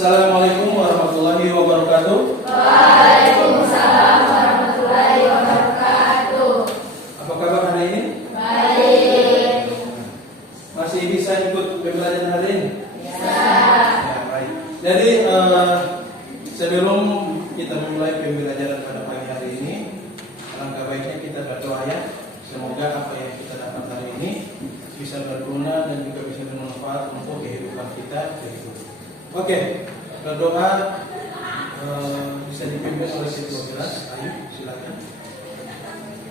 Assalamualaikum warahmatullahi wabarakatuh. Waalaikumsalam warahmatullahi wabarakatuh. Apa kabar hari ini? Baik. Masih bisa ikut pembelajaran hari ini? Bisa. Ya, baik. Jadi sebelum kita memulai pembelajaran pada pagi hari ini, alangkah baiknya kita berdoa ya. Semoga apa yang kita dapat hari ini bisa berguna dan juga bisa bermanfaat untuk kehidupan kita berikut. Oke, berdoa bisa dipimpin oleh ketua kelas. Ayo, silakan.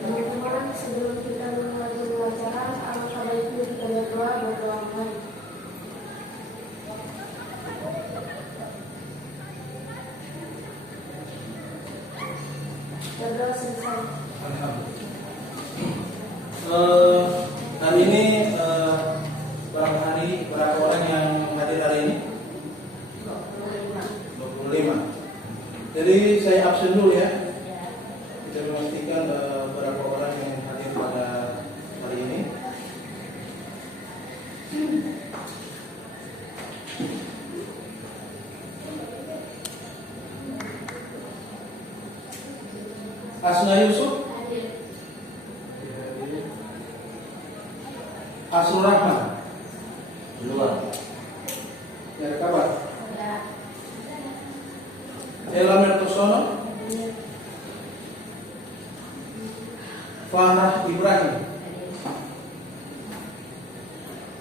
Teman-teman, sebelum kita memulai pembelajaran, alangkah baiknya kita berdoa baik. Berdoa selesai. Alhamdulillah. Hari ini berapa orang yang hadir hari ini? 25. Jadi saya absen dulu ya. Kita memastikan berapa orang yang hadir pada hari ini. Asna Yusuf, Asrul Rahman, Luar. ya ada kabar. Elamer Tosono, Farah Ibrahim,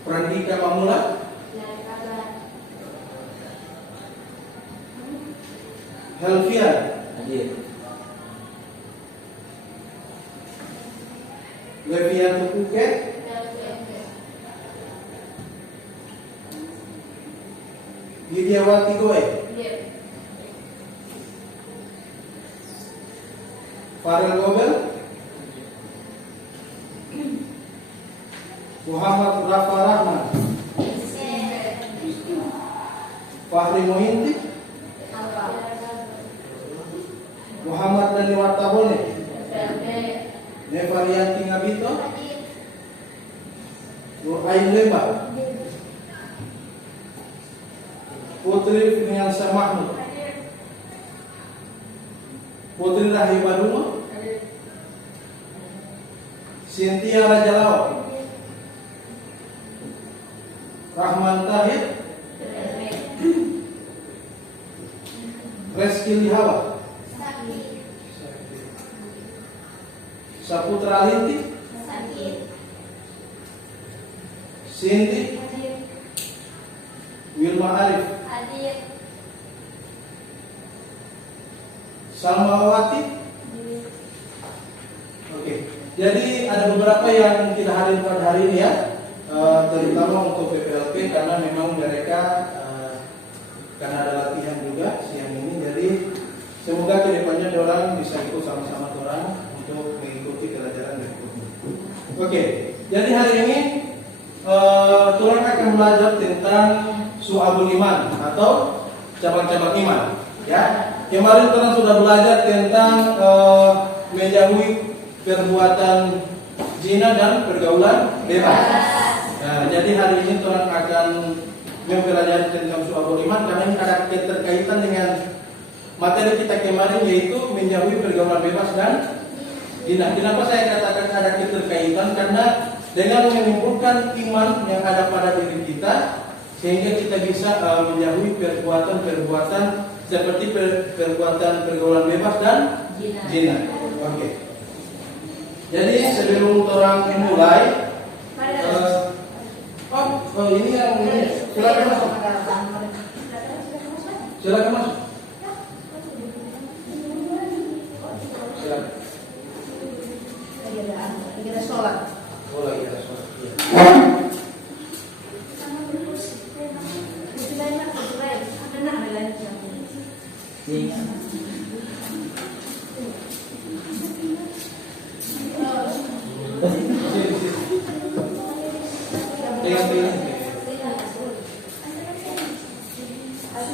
Prandika Mamula, Helvian, Hadir. Levian Tukuke, Widiawati Goe, Farel Gobel, Muhammad Rafa Rahman, Fahri Mohinti, Muhammad Dani Wartabone, Nevarianti Ngabito, Nur Ain Lemba, Putri Finyansa Mahmud, Putri Rahim Badumo, Cynthia Rajalao, Rahman Tahir, Reski Lihawa, Saputra Alinti, Cindy, Wilma Arif, Salmawati. Oke, jadi ada beberapa yang tidak hadir pada hari ini ya, terutama untuk PPLP karena memang mereka karena ada latihan juga siang ini. Jadi semoga kedepannya orang bisa ikut sama-sama orang untuk mengikuti pelajaran berikutnya. Oke, jadi hari ini orang akan belajar tentang Su'abul Iman atau cabang-cabang iman. Ya, kemarin kita sudah belajar tentang menjauhi perbuatan zina dan pergaulan bebas. Nah, jadi hari ini kita akan mempelajari tentang Su'abul Iman karena ini ada keterkaitan dengan materi kita kemarin yaitu menjauhi pergaulan bebas dan zina. Kenapa saya katakan ada keterkaitan? Karena dengan mengumpulkan iman yang ada pada diri kita sehingga kita bisa menjauhi perbuatan-perbuatan seperti perbuatan pergaulan bebas dan zina. Oke. Jadi sebelum orang mulai, ini yang ini silakan masuk. Silakan masuk. Silakan. Lagi ada sholat. Oh, lagi ada sholat. Iya.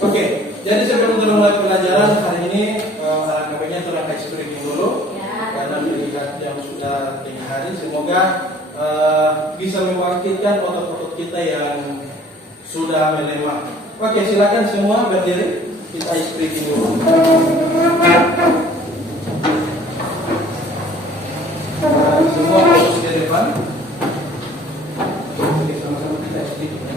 Oke, jadi sebelum kita mulai pelajaran hari ini, alangkah baiknya kita kasih briefing dulu karena melihat yang sudah tengah hari. Semoga bisa membangkitkan otot-otot kita yang sudah melemah. Oke, silakan semua berdiri. Kita ice breaking dulu. Semua fokus di depan. Oke, sama-sama kita ice breaking ya.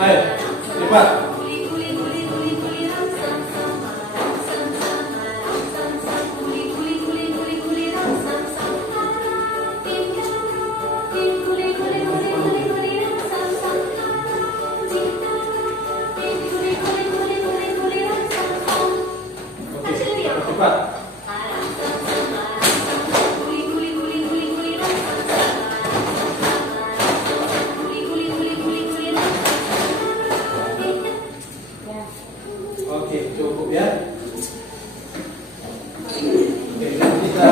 Ayo, cepat. Oke, cepat. Oke, cukup ya. Oke, dan kita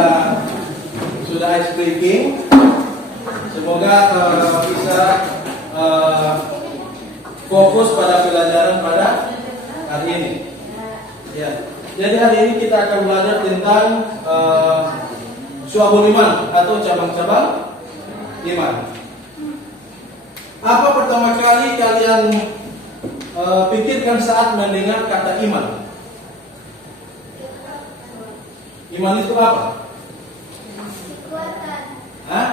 sudah ice breaking. Semoga bisa fokus pada pelajaran pada hari ini. Ya. Jadi hari ini kita akan belajar tentang syu'abul iman atau cabang-cabang iman. Apa pertama kali kalian pikirkan saat mendengar kata iman? Iman itu apa? Kekuatan. Hah?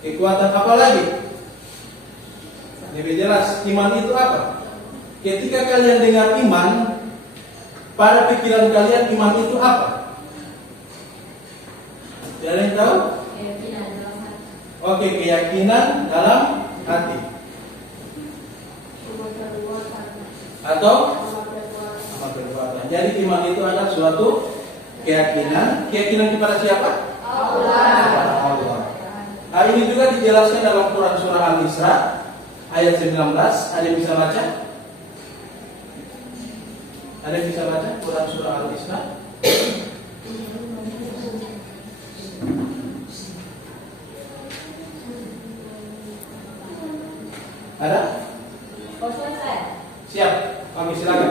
Kekuatan apa lagi? Lebih jelas, iman itu apa? Ketika kalian dengar iman, pada pikiran kalian iman itu apa? Ada yang tahu? Oke, keyakinan dalam hati. Atau amal perbuatan. Jadi iman itu adalah suatu keyakinan. Keyakinan kepada siapa? Allah. Hal ini juga dijelaskan dalam Quran surah Al-Isra ayat 19. Ada yang bisa baca? Ada yang bisa baca Quran surah Al-Isra? Ada? Siap. Oke, silakan.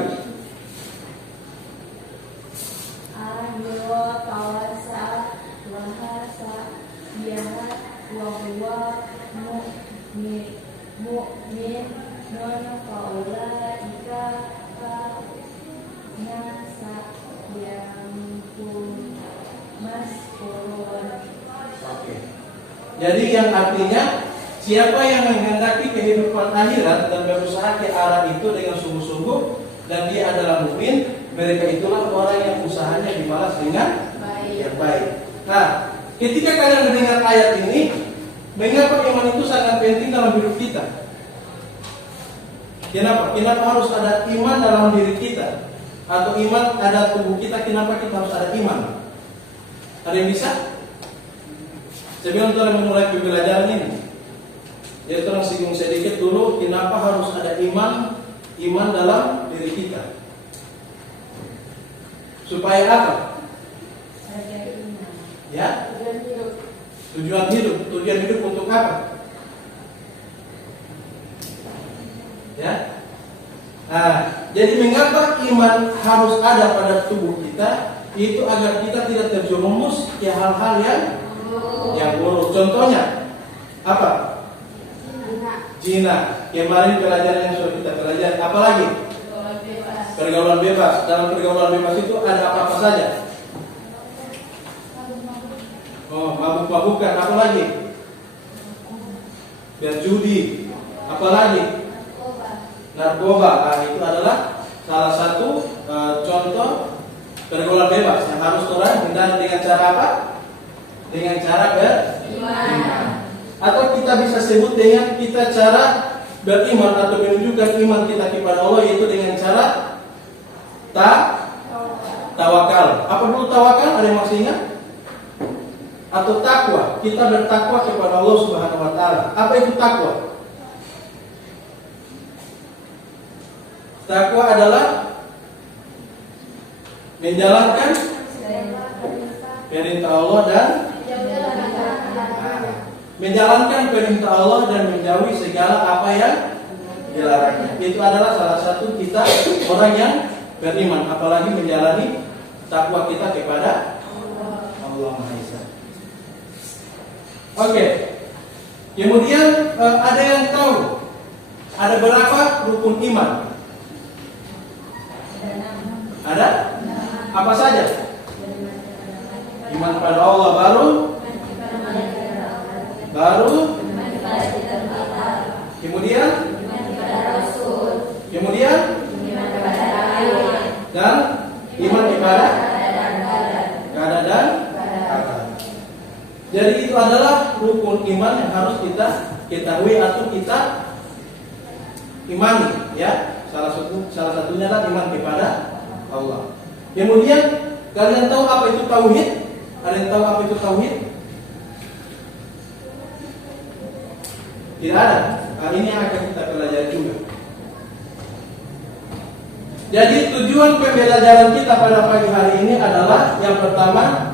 Oke. Jadi yang artinya siapa yang menghendaki kehidupan akhirat dan berusaha ke arah itu dengan sungguh-sungguh dan dia adalah mukmin, mereka itulah orang yang usahanya dibalas dengan yang baik. Nah, ketika kalian mendengar ayat ini, mengapa iman itu sangat penting dalam hidup kita? Kenapa? Kenapa harus ada iman dalam diri kita? Atau iman ada tubuh kita, kenapa kita harus ada iman? Ada yang bisa? Sebelum kita memulai pembelajaran ini, ya terang singgung sedikit dulu, kenapa harus ada iman dalam diri kita? Supaya apa? Ya? Tujuan hidup. Tujuan hidup untuk apa? Ya? Nah, jadi mengapa iman harus ada pada tubuh kita? Itu agar kita tidak terjerumus ke hal-hal yang buruk. Contohnya apa? Zina. Kemarin pelajaran yang sudah kita pelajari. Apa lagi? Pergaulan bebas. Dalam pergaulan bebas itu ada apa-apa saja. Oh, mabuk-mabukan. Apa lagi? Berjudi. Apa lagi? Narkoba. Nah, itu adalah salah satu contoh pergaulan bebas yang harus orang hindari. Dengan cara apa? Dengan cara beriman. Atau kita bisa sebut dengan kita cara beriman atau menunjukkan iman kita kepada Allah, yaitu dengan cara tawakal. Apa dulu tawakal? Ada yang masih ingat? atau takwa. Kita bertakwa kepada Allah Subhanahu wa taala. Apa itu takwa? Takwa adalah menjalankan perintah Allah dan menjalankan perintah Allah dan menjauhi segala apa yang dilarangnya. Itu adalah salah satu kita orang yang beriman, apalagi menjalani takwa kita kepada Allah Maha Esa. Oke. Kemudian ada yang tahu ada berapa rukun iman? Ada? Apa saja? Iman pada Allah baru kemudian dan iman kepada qada dan qadar. Jadi itu adalah rukun iman yang harus kita ketahui atau kita imani, ya. Salah satunya adalah iman kepada Allah. Kemudian kalian tahu apa itu tauhid? Ada yang tahu apa itu tauhid? Tidak ada. Nah, ini yang akan kita pelajari juga. Jadi tujuan pembelajaran kita pada pagi hari ini adalah yang pertama,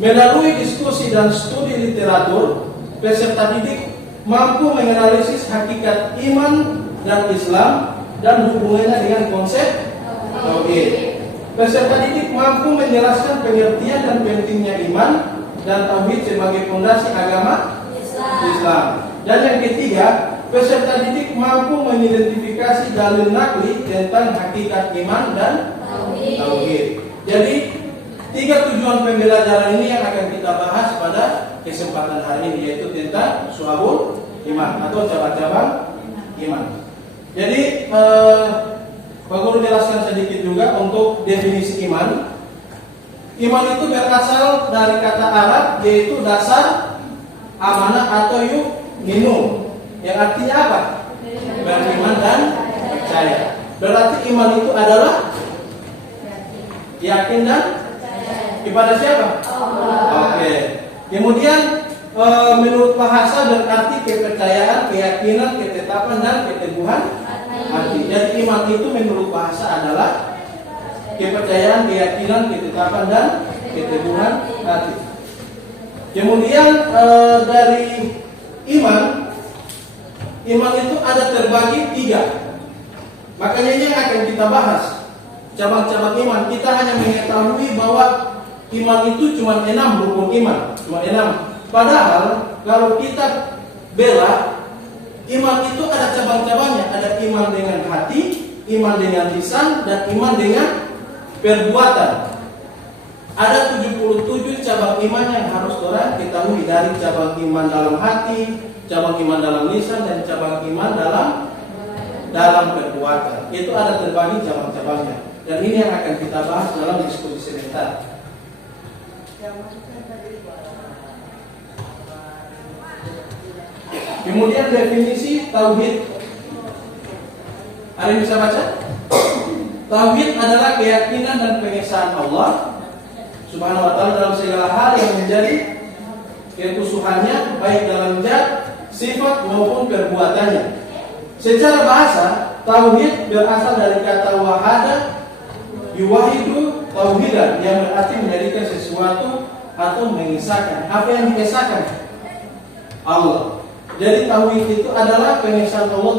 melalui diskusi dan studi literatur, peserta didik mampu menganalisis hakikat iman dan Islam dan hubungannya dengan konsep tauhid. Peserta didik mampu menjelaskan pengertian dan pentingnya iman dan tauhid sebagai fondasi agama Islam. Dan yang ketiga, peserta didik mampu mengidentifikasi dalil nakli tentang hakikat iman dan tauhid. Jadi, tiga tujuan pembelajaran ini yang akan kita bahas pada kesempatan hari ini, yaitu tentang syu'abul iman atau cabang-cabang iman. Jadi, Pak Guru jelaskan sedikit juga untuk definisi iman. Iman itu berasal dari kata Arab, yaitu dasar, amanah atau yu'minu, yang artinya apa? Beriman dan percaya. Berarti iman itu adalah yakin dan kepada siapa? Allah. Oke. Kemudian menurut bahasa berarti kepercayaan, keyakinan, ketetapan dan keteguhan hati. Jadi iman itu menurut bahasa adalah kepercayaan, keyakinan, ketetapan dan keteguhan hati. Kemudian dari iman itu ada terbagi tiga. Makanya ini yang akan kita bahas. Cabang-cabang iman. Kita hanya mengetahui bahwa iman itu cuma 6 rukun iman, cuma 6. Padahal kalau kita bela, iman itu ada cabang-cabangnya. Ada iman dengan hati, iman dengan lisan, dan iman dengan perbuatan. Ada 77 cabang iman yang harus orang ketahui, dari cabang iman dalam hati, cabang iman dalam lisan, dan cabang iman dalam perbuatan. Itu ada terbagi cabang-cabangnya. Dan ini yang akan kita bahas dalam diskusi sebentar. Kemudian definisi tauhid. Ada yang bisa baca? Tauhid adalah keyakinan dan pengesahan Allah Subhanahu wa ta'ala dalam segala hal yang menjadi ketusuhannya, baik dalam zat, sifat maupun perbuatannya. Secara bahasa, tauhid berasal dari kata wahada yuwahidu tauhidan, yang berarti menjadikan sesuatu atau mengisahkan. Apa yang dikisahkan? Allah. Jadi tauhid itu adalah pengesahan Allah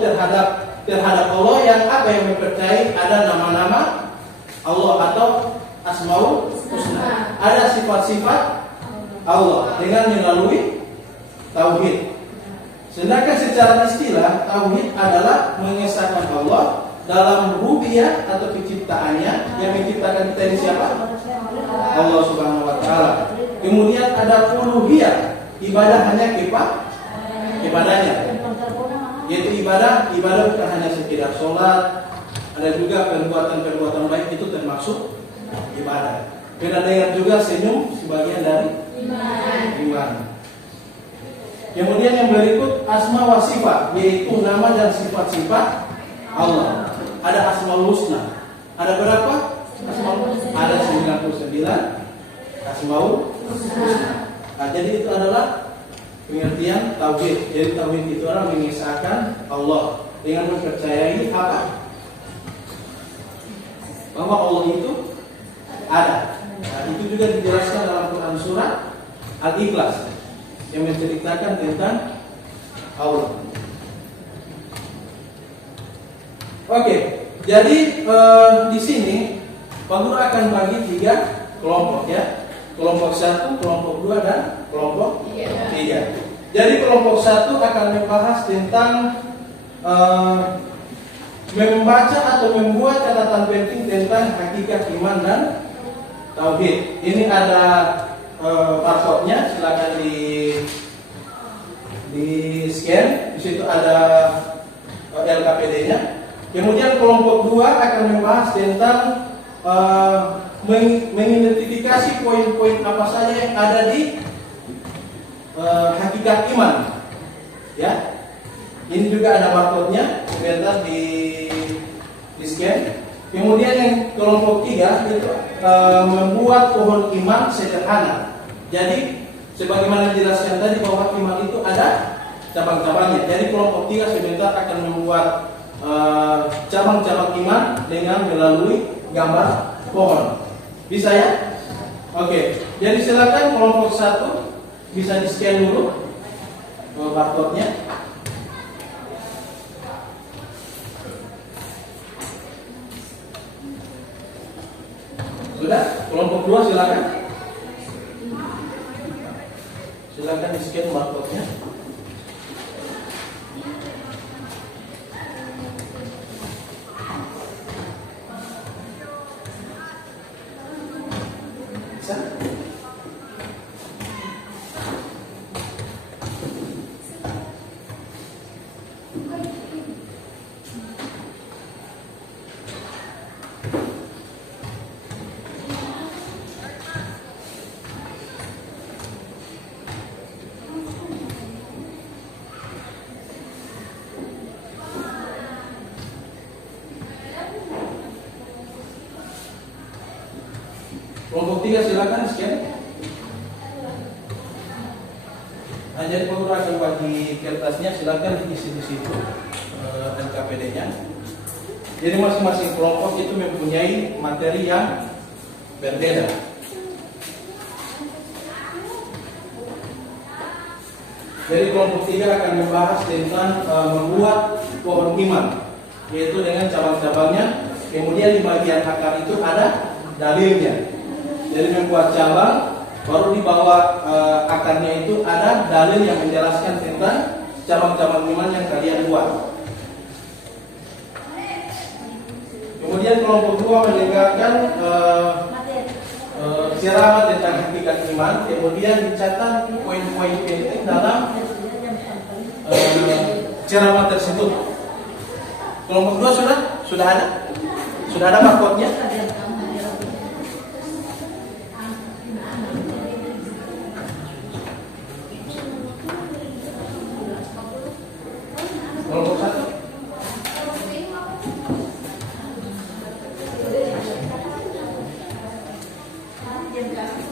terhadap Allah, yang apa yang mempercayai ada nama-nama Allah atau Asmaul Husna. Ada sifat-sifat Allah dengan melalui tauhid. Sedangkan secara istilah, tauhid adalah mengesahkan Allah dalam rububiyah atau penciptaannya. Yang menciptakan kita ini siapa? Allah Subhanahu wa ta'ala. Kemudian ada uluhiyah, ibadah hanya kepadanya. Yaitu ibadah bukan hanya sekedar sholat, ada juga perbuatan-perbuatan baik, itu termasuk ibadah. Beda dengan juga senyum sebagian dari iman. Kemudian yang berikut asma wa sifat, yaitu nama dan sifat-sifat Allah. Ada Asmaul Husna. Ada berapa? Ada 99 Asmaul Husna. Nah, jadi itu adalah pengertian tauhid. Jadi tauhid itu adalah mengisahkan Allah dengan mempercayai apa? Bahwa Allah itu ada. Nah, itu juga dijelaskan dalam Quran surah Al-Ikhlas yang menceritakan tentang Allah. Oke, jadi di sini Pak Guru akan bagi 3 kelompok ya. Kelompok 1, kelompok 2, dan kelompok 3. Jadi kelompok 1 akan membahas tentang membaca atau membuat catatan penting tentang hakikat iman dan tauhid. Ini ada barcode-nya, silakan di scan. Di situ ada LKPD-nya. Kemudian kelompok 2 akan membahas tentang mengidentifikasi poin-poin apa saja yang ada di hakikat iman. Ya, ini juga ada barcode-nya, sebentar di scan. Kemudian yang kelompok 3 itu membuat pohon iman sederhana. Jadi sebagaimana dijelaskan tadi bahwa iman itu ada cabang-cabangnya. Jadi kelompok 3 sebentar akan membuat cabang-cabang iman dengan melalui gambar pohon. Bisa ya? Oke. Jadi silakan kelompok 1 bisa di scan dulu barcode-nya. Sudah? Kelompok 2 silakan. Silakan di scan barcode-nya. Bisa? Kelompok 3 silakan scan. Nah, jadi Pak Guru akan bagi kertasnya, silakan diisi di situ NKPD-nya. Jadi masing-masing kelompok itu mempunyai materi yang berbeda. Jadi kelompok 3 akan membahas tentang membuat pohon iman, yaitu dengan cabang-cabangnya. Kemudian di bagian akar itu ada dalilnya. Jadi membuat cabang, baru di bawah akarnya itu ada dalil yang menjelaskan tentang cabang-cabang iman yang kalian buat. Kemudian kelompok 2 mendengarkan ceramah tentang hakikat iman. Kemudian dicatat poin-poin penting dalam ceramah tersebut. Kelompok 2 sudah ada? Sudah ada barcode-nya? Kelompok 1?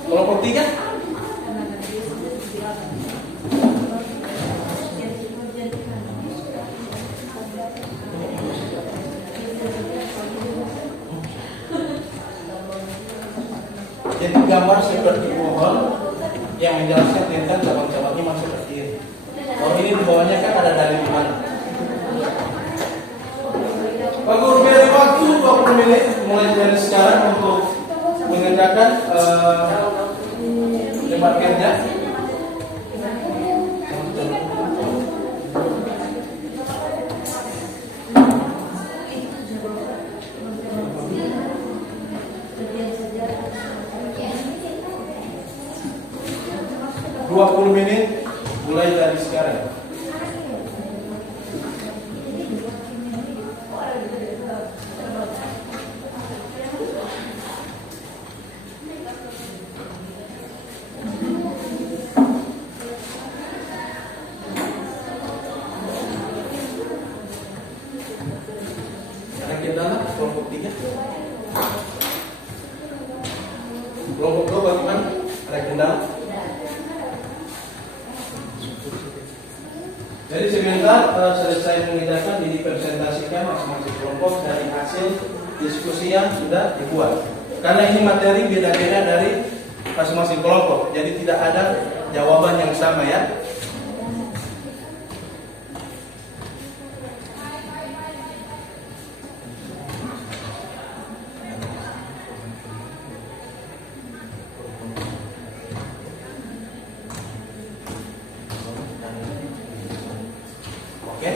Kelompok 3? Jadi gambar seperti pohon yang menjelaskan tentang cabang-cabang iman seperti ini. Oh, ini di bawahnya kan ada dalil iman. Pak Guru beri waktu 20 menit mulai dari sekarang untuk mengerjakan lembar kerja. Menit mulai dari sekarang. Ada kendala kelompok 3? Kelompok 2 bagaimana? Ada kendala? apabila selesai mengerjakan dipresentasikan masing-masing kelompok dari hasil diskusi yang sudah dibuat. Karena ini materi beda-beda dari masing-masing kelompok, jadi tidak ada jawaban yang sama ya. Oke.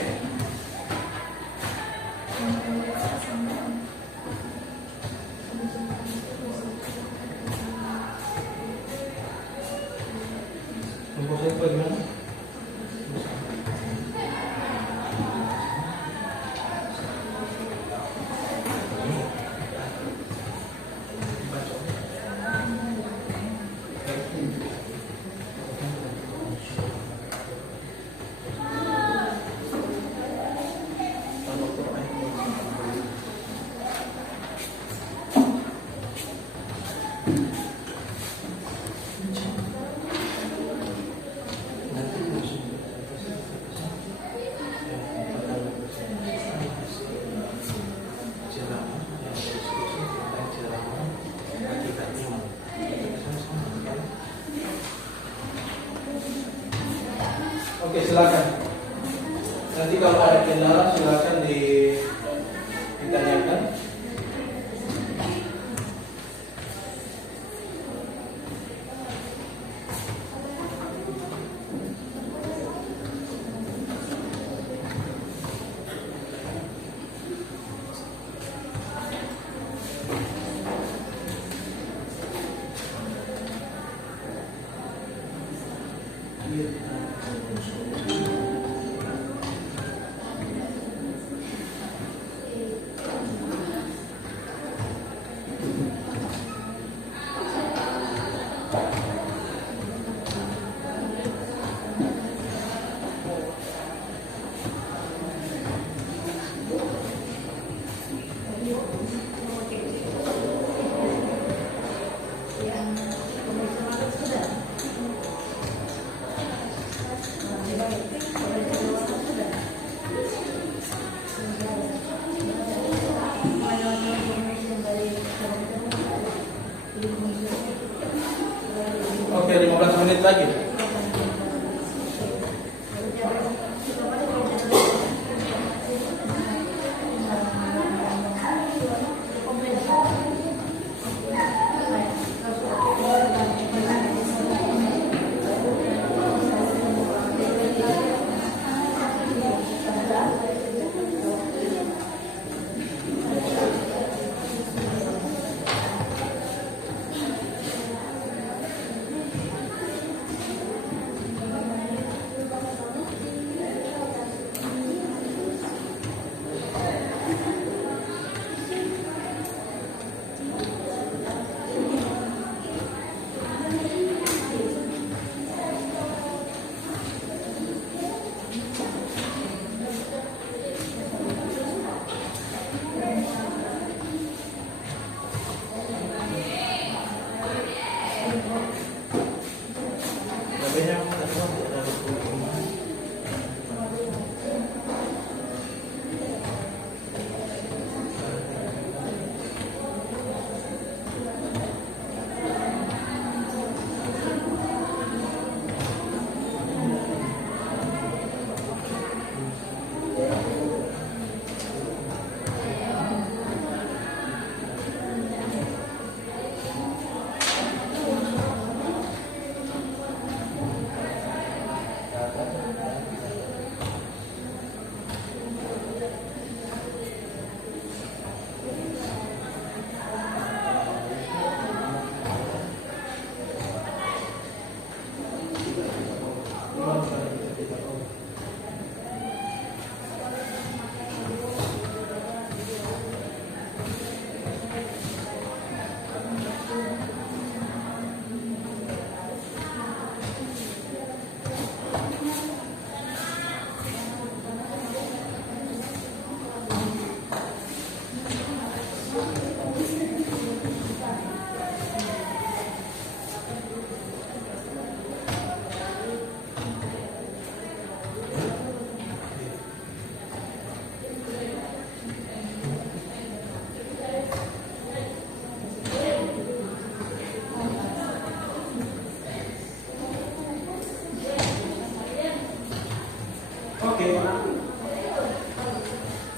Tunggu saya bagaimana? Oke, silakan. Nanti kalau ada kendala silakan ditanyakan. Oke, 15 menit lagi.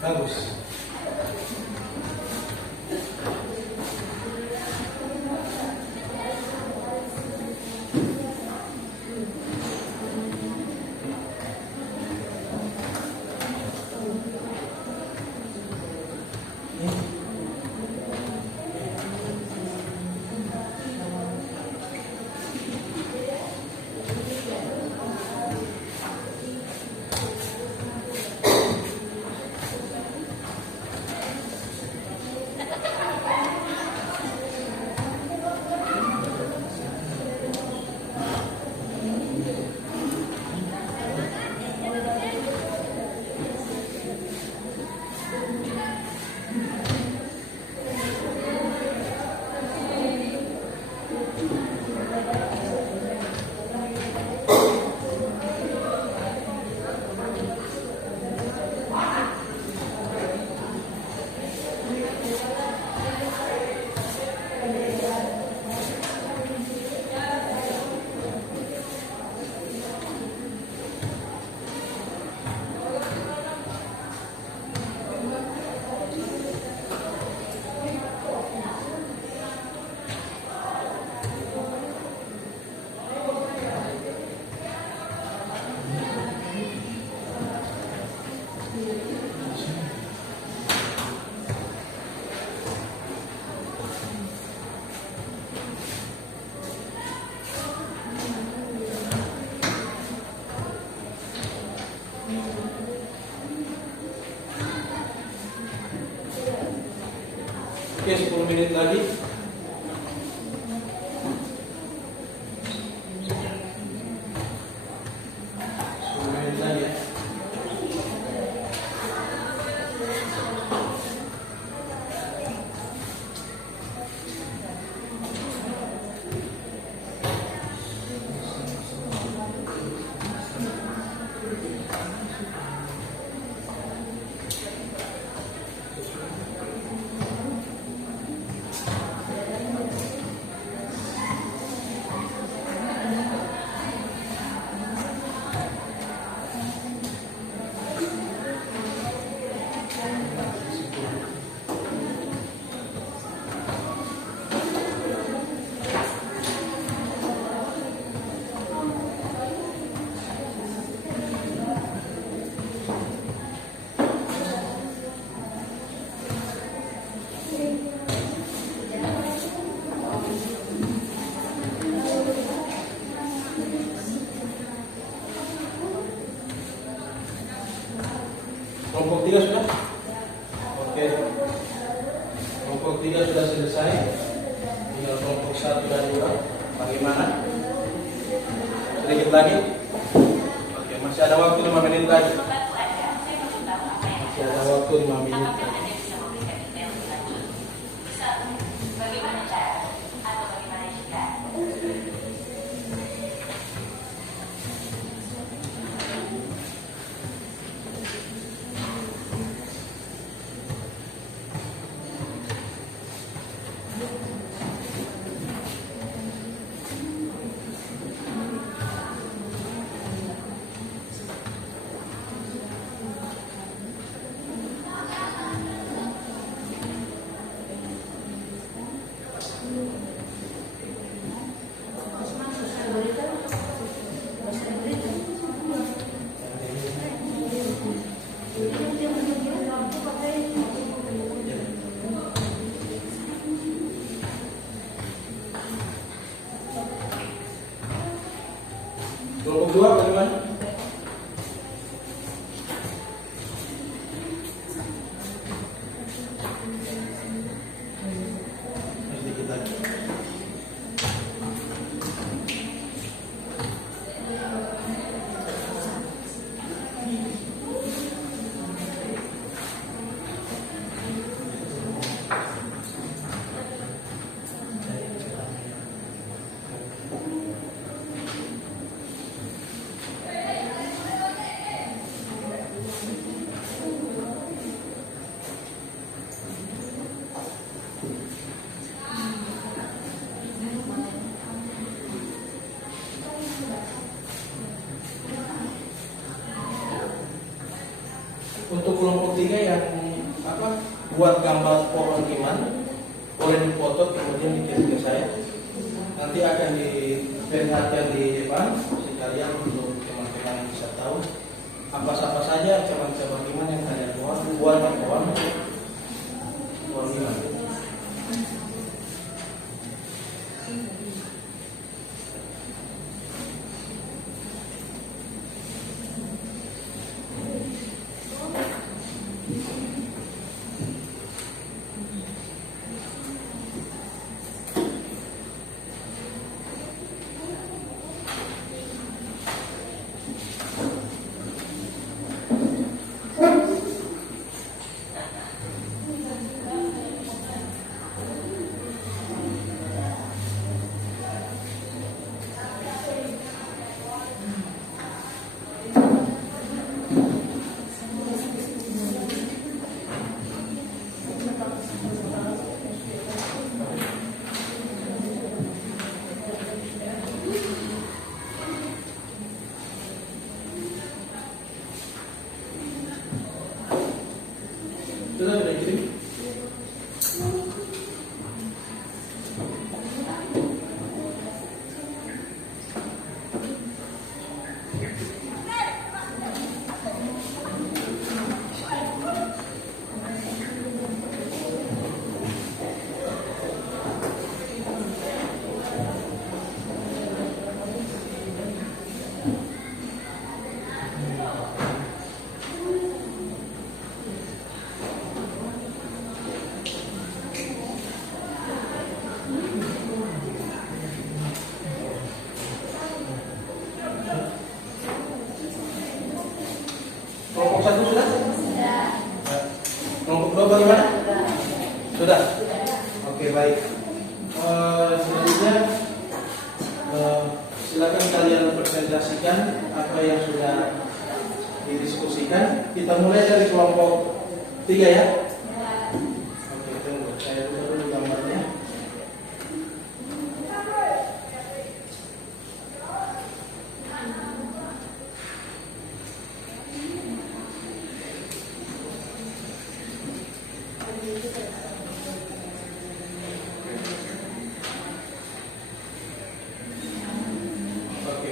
Bagus. Oke, 10 menit lagi. Kelompok 3 sudah? Oke. Kelompok 3 sudah selesai. Tinggal kelompok 1 dan 2. Bagaimana? Sedikit lagi. Oke, masih ada waktu 5 menit lagi. Masih ada waktu 5 menit lagi. tiga yang buat gambar pohon iman boleh dipoto kemudian dikirim ke saya. Nanti akan diperlihatkan di depan sekalian untuk teman-teman yang bisa tahu apa saja cabang-cabang iman yang kalian buat pohon iman. Sudah kirim? Kelompok 1 sudah? Sudah. Kelompok 2 bagaimana? Sudah. Oke, baik. Selanjutnya silakan kalian presentasikan apa yang sudah didiskusikan. Kita mulai dari kelompok 3 ya. Oke, tunggu. Saya buka dulu gambarnya.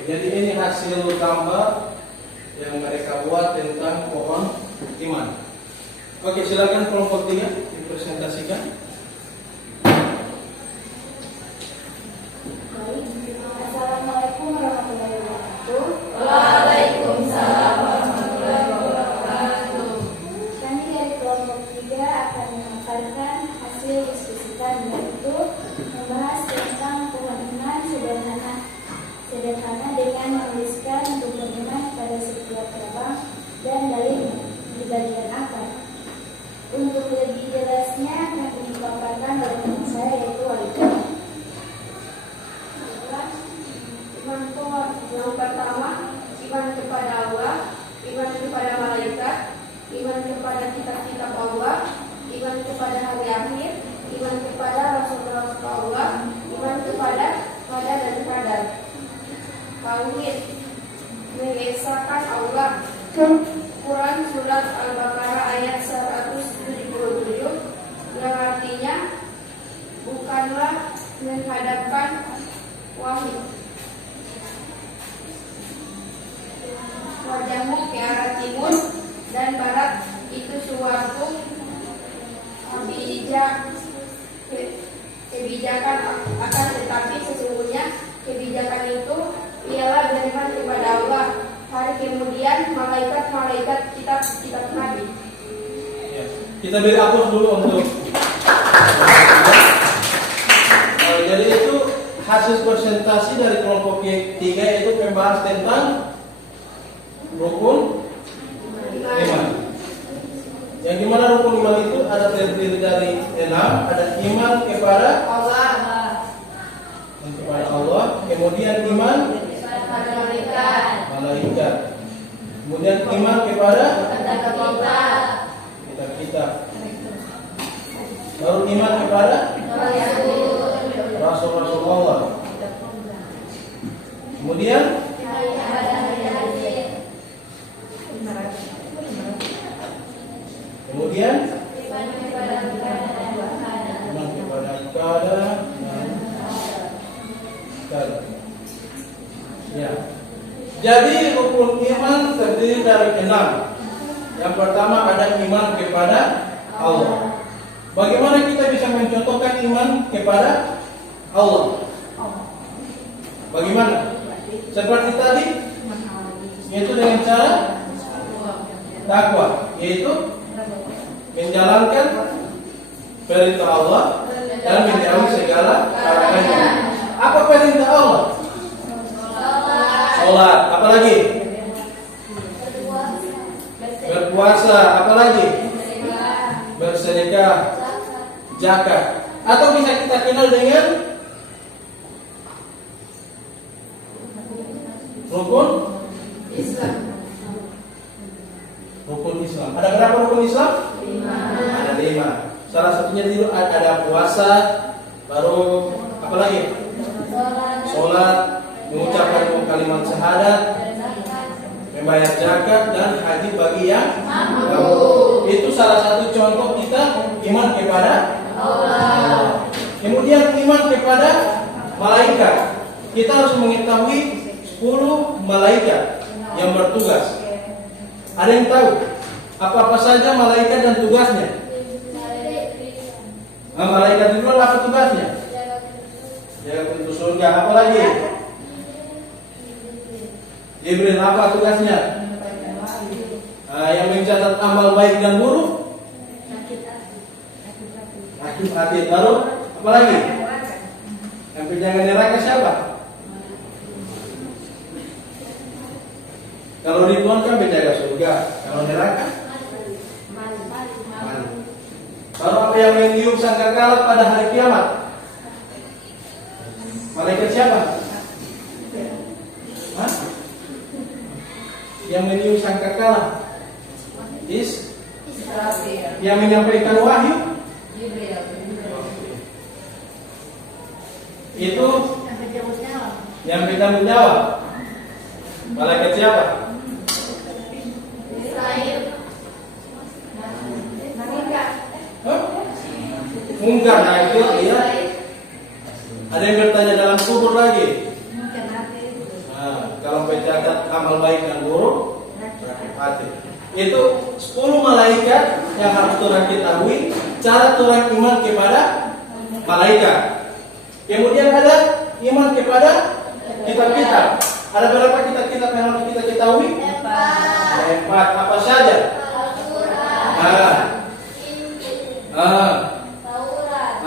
Jadi ini hasil gambar yang mereka buat tentang pohon iman. Oke, silakan kelompok 3 dipresentasikan. Assalamualaikum warahmatullahi wabarakatuh. Waalaikumsalam warahmatullahi wabarakatuh. Kami dari kelompok 3 akan memaparkan hasil diskusi kami, yaitu membahas tentang pohon iman sederhana dengan menuliskan rukun iman pada setiap cabang dan dalil di bagian akar. Untuk lebih jelasnya kami dipaparkan oleh teman saya, yaitu Walid. Iman pohon yang pertama, iman kepada Allah, iman kepada malaikat, iman kepada kitab-kitab Allah, iman kepada hari akhir, iman kepada rasul-rasul Allah, iman kepada qadar dan qadar. Tauhid, mengesahkan Allah. Quran surat Al-Baqarah ayat 177 yang artinya bukanlah menghadapkan wajahmu ke arah timur dan barat, itu suatu kebijakan, akan tetapi sesungguhnya kebijakan itu ialah beriman kepada Allah, hari kemudian malaikat, kitab Nabi. Ya. Kita beri aplaus dulu untuk. Jadi itu hasil presentasi dari kelompok 3, yaitu membahas tentang rukun iman. Yang gimana rukun iman itu ada terdiri dari 6, ada iman kepada Allah, kemudian iman kepada malaikat, kemudian iman kepada kitab, baru iman kepada Rasul Allah, kemudian Kemudian iman kepada qada dan qadar. Ya. Jadi rukun iman terdiri dari 6. Yang pertama ada iman kepada Allah. Bagaimana kita bisa mencontohkan iman kepada Allah? Bagaimana? Seperti tadi, yaitu dengan cara takwa, yaitu menjalankan perintah Allah dan menjauhi segala larangannya. Apa perintah Allah? Sholat. Apa lagi? Berpuasa. Apa lagi? Bersedekah. Zakat. Atau bisa kita kenal dengan rukun Islam. Rukun Islam. Ada berapa rukun Islam? 5. Ada 5. Salah satunya itu ada puasa, baru apa lagi? Sholat, mengucapkan kalimat syahadat, membayar zakat dan haji bagi yang mampu. Itu salah satu contoh kita iman kepada Allah. Kemudian iman kepada malaikat. Kita harus mengetahui 10 malaikat yang bertugas. Ada yang tahu apa-apa saja malaikat dan tugasnya? Malaikat itu apa tugasnya? Jaga pintu surga. Apa lagi? Jibril apa tugasnya? Yang mencatat amal baik dan buruk. Hakim. Lalu apa lagi? Yang penjaga neraka siapa? Kalau Ridwan kan penjaga surga. Kalau neraka? Lalu apa yang meniup sangkakala pada hari kiamat? Malaikat siapa? Hah? Yang meniup sangkakala? Yang menyampaikan wahyu? Itu yang bertanggung jawab. Malaikat siapa? Mungkar. Nah itu ya. Ada yang bertanya dalam kubur lagi. Kalau mencatat amal baik dan buruk, hati. Itu 10 malaikat yang harus orang ketahui cara orang iman kepada malaikat. Kemudian ada iman kepada kitab-kitab. Ada berapa kitab-kitab yang harus kita ketahui? 4. Apa saja?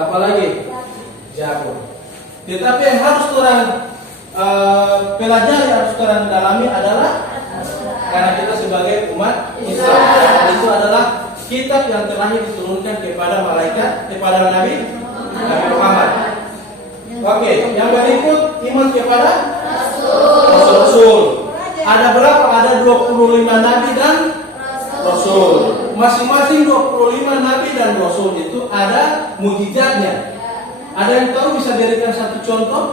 Apa lagi? Zabur. Tetapi yang harus orang pelajari, harus orang dalami adalah karena kita sebagai umat Islam, itu adalah kitab yang terakhir diturunkan kepada malaikat, kepada Nabi Muhammad. Oke, yang berikut iman kepada Rasul. Ada berapa? Ada 25 nabi dan Rasul. Masing-masing 25 nabi dan Rasul itu ada mukjizatnya. Ada yang tahu bisa berikan satu contoh?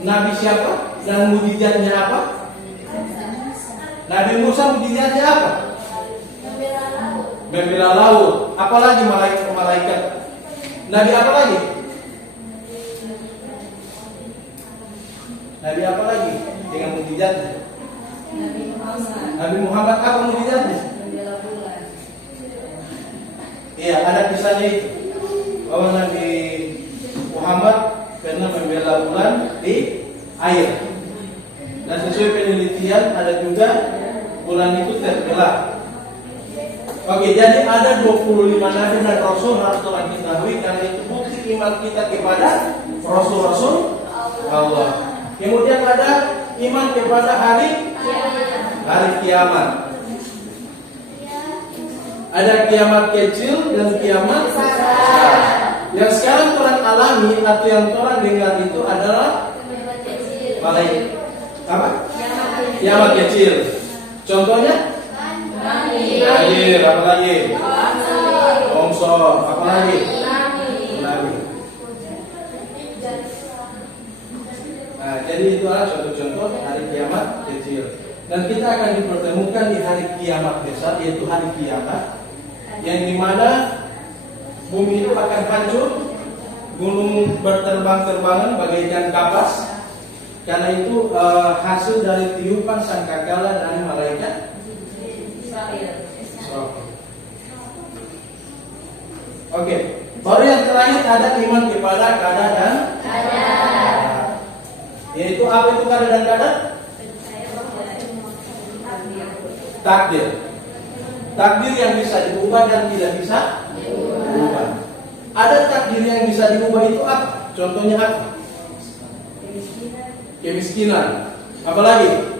Nabi siapa dan mukjizatnya apa? Nabi Musa mukjizatnya apa? Membela laut. Apalagi malaikat? Nabi apa lagi? Nabi apa lagi dengan mukjizatnya? Nabi Muhammad apa mukjizatnya? Iya, ada kisahnya itu. Bahwa Nabi Muhammad pernah membela bulan di air. Dan sesuai penelitian ada juga bulan itu terbelah. Oke, jadi ada 25 nabi dan rasul harus orang ketahui karena itu bukti iman kita kepada rasul-rasul Allah. Kemudian ada iman kepada hari kiamat. Ada kiamat kecil dan kiamat besar. Yang sekarang orang alami atau yang orang dengar itu adalah malaikat. Apa? Kiamat kecil. Contohnya? Banjir. Apa lagi? Longsor. Apa lagi? Tsunami. Nah, jadi itu adalah contoh-contoh hari kiamat kecil. Dan kita akan dipertemukan di hari kiamat besar, yaitu hari kiamat. yang dimana bumi itu akan hancur, gunung berterbang-terbangan bagaikan kapas, karena itu hasil dari tiupan sangkakala dari malaikat Israel. Oke, baru yang terakhir ada iman kepada qada dan qadar. Yaitu apa itu qada dan qadar? Takdir. Takdir yang bisa diubah dan tidak bisa diubah. Ada takdir yang bisa diubah itu apa? Contohnya apa? Kemiskinan. Apalagi?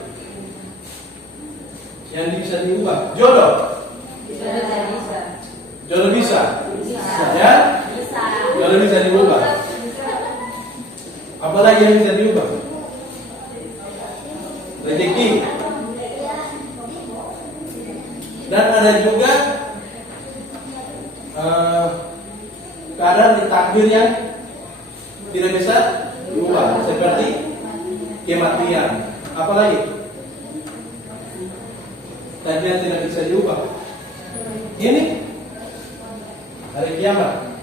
Yang bisa diubah. Jodoh. Jodoh bisa. Ya? Jodoh bisa diubah. Apalagi yang bisa diubah? Rezeki. Dan ada juga keadaan di takdir yang tidak bisa diubah, seperti kematian. Apalagi takdir yang tidak bisa diubah. Ini hari kiamat.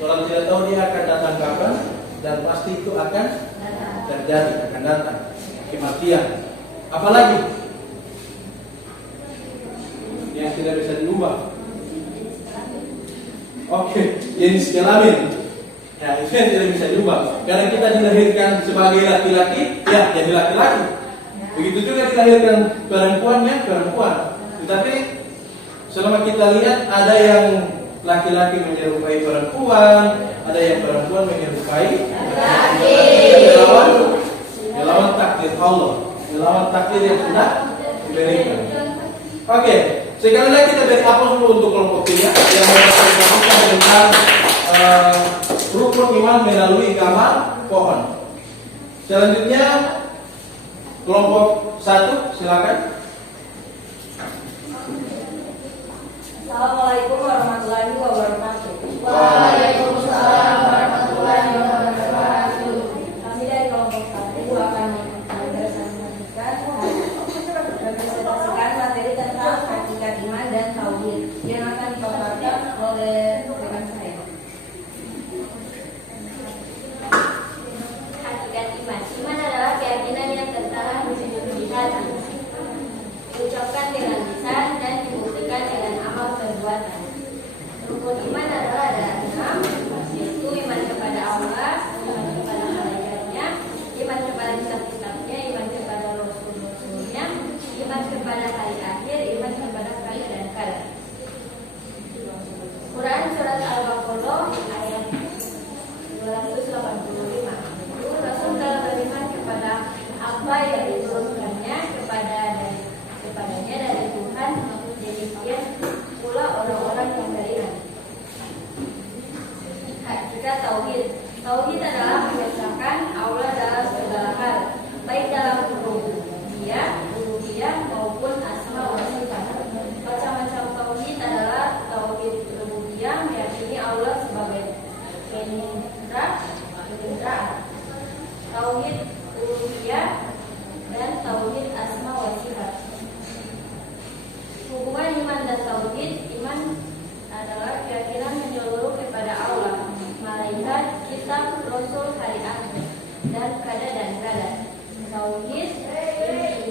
Orang tidak tahu dia akan datang kapan, dan pasti itu akan terjadi, akan datang kematian. Apalagi yang tidak bisa diubah. Oke, jenis kelamin. Ya, itu yang tidak bisa diubah. Karena kita dilahirkan sebagai laki-laki, ya jadi laki-laki. Begitu juga dilahirkan perempuannya perempuan. Tetapi selama kita lihat ada yang laki-laki menyerupai perempuan, ada yang perempuan menyerupai laki. Melawan takdir Allah, melawan takdir yang sudah diberikan. Oke, sekali lagi kita beri aplaus dulu untuk kelompok 3 yang menjelaskan tentang rukun iman melalui gambar pohon. Selanjutnya kelompok 1, silakan. Assalamualaikum warahmatullahi wabarakatuh. Waalaikumsalam warahmatullahi wabarakatuh. Kami dari kelompok 1 akan merepresentasikan materi tentang hakikat iman dan tauhid yang akan dipaparkan oleh rekan saya. Hakikat iman. Iman adalah keyakinan yang tertara di hati, diucapkan dengan lisan dan dibuktikan dengan amal perbuatan. Rukun iman adalah ada 6, yaitu iman kepada Allah, iman kepada malaikatnya, iman kepada kitab-kitabnya, iman kepada rasul-rasulnya, iman kepada hari akhir, iman kepada qada dan qadar. Quran surat Al-Baqarah ayat 285. Rasul telah beriman kepada apa yang diturunkannya kepadanya dari Tuhan, demikian pula orang-orang yang beriman. Hakikat tauhid. Tauhid adalah mengesahkan Allah dalam segala hal, baik dalam rububiyah maupun asma wa sifat. Macam-macam tauhid adalah tauhid rububiyah, meyakini Allah sebagai penindra, tauhid uluhiyah, dan tauhid asma wa sifat. Hubungan iman dan tauhid. Iman adalah keyakinan menyeluruh kepada Allah, malaikat, kitab, rasul, hari akhir, dan qada dan qadar. Tauhid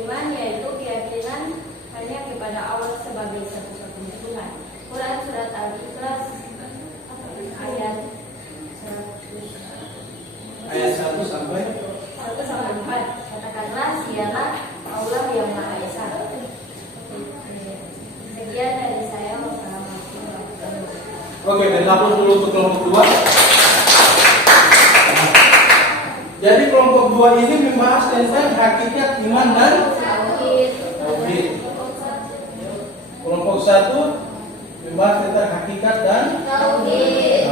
iman yaitu keyakinan hanya kepada Allah sebagai satu-satunya Tuhan. Quran surat Al-Ikhlas ayat 1 sampai 4. Katakanlah, sialah Allah yang Maha Esa. Sekian dari saya. Wassalamualaikum warahmatullahi wabarakatuh. Oke, dan aplaus dulu untuk kelompok 2. Jadi kelompok 2 ini membahas tentang hakikat iman dan tauhid. Kelompok 1 membahas tentang hakikat dan tauhid.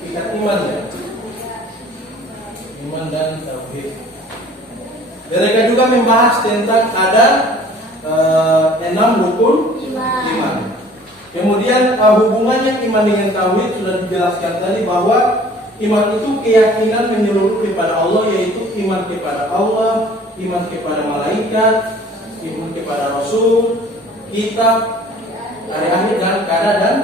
Hakikat iman ya. Iman dan tauhid. Mereka juga membahas tentang ada 6 rukun iman. Kemudian hubungannya iman dengan tauhid sudah dijelaskan tadi bahwa iman itu keyakinan menyeluruh kepada Allah, yaitu iman kepada Allah, iman kepada malaikat, iman kepada Rasul, kitab, hari akhir dan qadar.